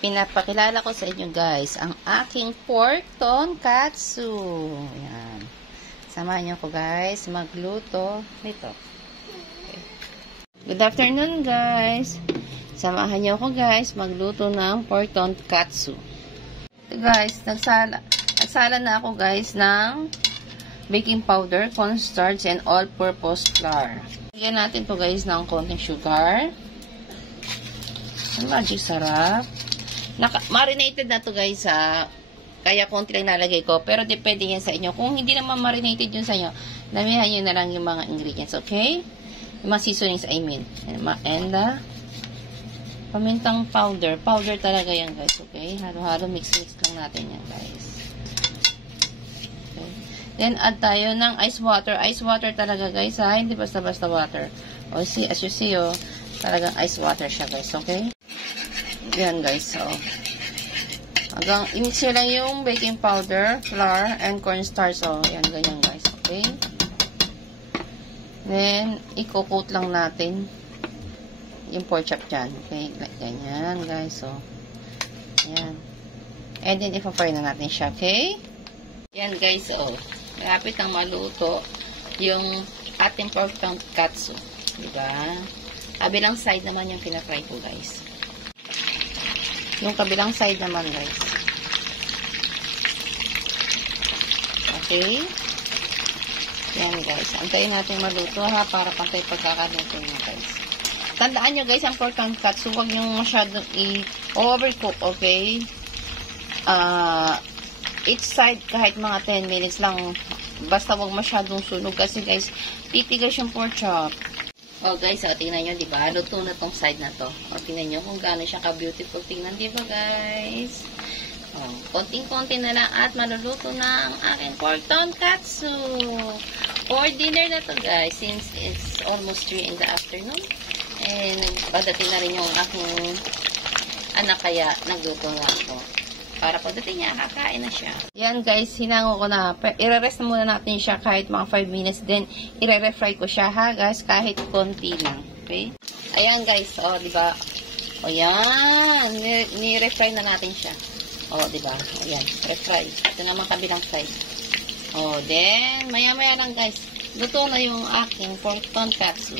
Pinapakilala ko sa inyo guys ang aking pork tonkatsu. Yan. Samahan niyo ko guys magluto nito. Okay. Good afternoon guys. Samahan niyo ko guys magluto ng pork tonkatsu. Guys, nagsala na ako guys ng baking powder, cornstarch, and all-purpose flour. Lagyan natin to guys ng konting sugar. Magic sarap. Marinated na to guys kaya konti lang nalagay ko, pero depende yan sa inyo. Kung hindi naman marinated yun sa inyo, damihan nyo na lang yung mga ingredients, okay? Yung mga seasonings, I mean. And pamintang powder talaga yan guys, okay? Halo-halo, mix lang natin yan guys. Okay. Then add tayo ng ice water talaga guys hindi basta-basta water. As you see talagang ice water siya guys, okay? Yan guys, so hanggang i-mix nyo lang yung baking powder, flour, and cornstarch. So, yan, ganyan guys, okay? Then, i-coat lang natin yung pork chop dyan, okay? Ganyan guys, so yan. And then, ipa-fry na natin siya, okay? Yan guys, so malapit ang maluto yung ating pork tonkatsu, diba? Kabilang side naman yung pina-fry ko guys. Yung kabilang side naman guys. Okay. Yan guys. Antayin natin maluto para pantay pagkakaluto nyo guys. Tandaan nyo guys, ang pork tonkatsu, huwag nyo masyadong i-overcook, okay? Each side kahit mga 10 minutes lang. Basta huwag masyadong sunog kasi guys, titigas yung pork chop. Oh guys, tingnan nyo, diba? Luto na tong side na to. Tingnan nyo kung gaano siya ka-beautiful. Tingnan, diba guys? Konting-konti na lang at maluluto na ang aking pork tonkatsu. For dinner na to guys, since it's almost 3 in the afternoon. And pagdating na rin yung aking anak, kaya nagluto na ako. Para pagdating niya, kakain na siya. Yan guys, hinango ko na. I-rest na muna natin siya kahit mga 5 minutes. Then, i-refry ko siya ha guys, kahit konti lang. Okay? Ayan guys, diba? Ayan, ni-refry na natin siya. Diba? Ayan, refry. Ito naman kabilang side. Then, maya-maya lang guys, luto na yung aking pork tonkatsu.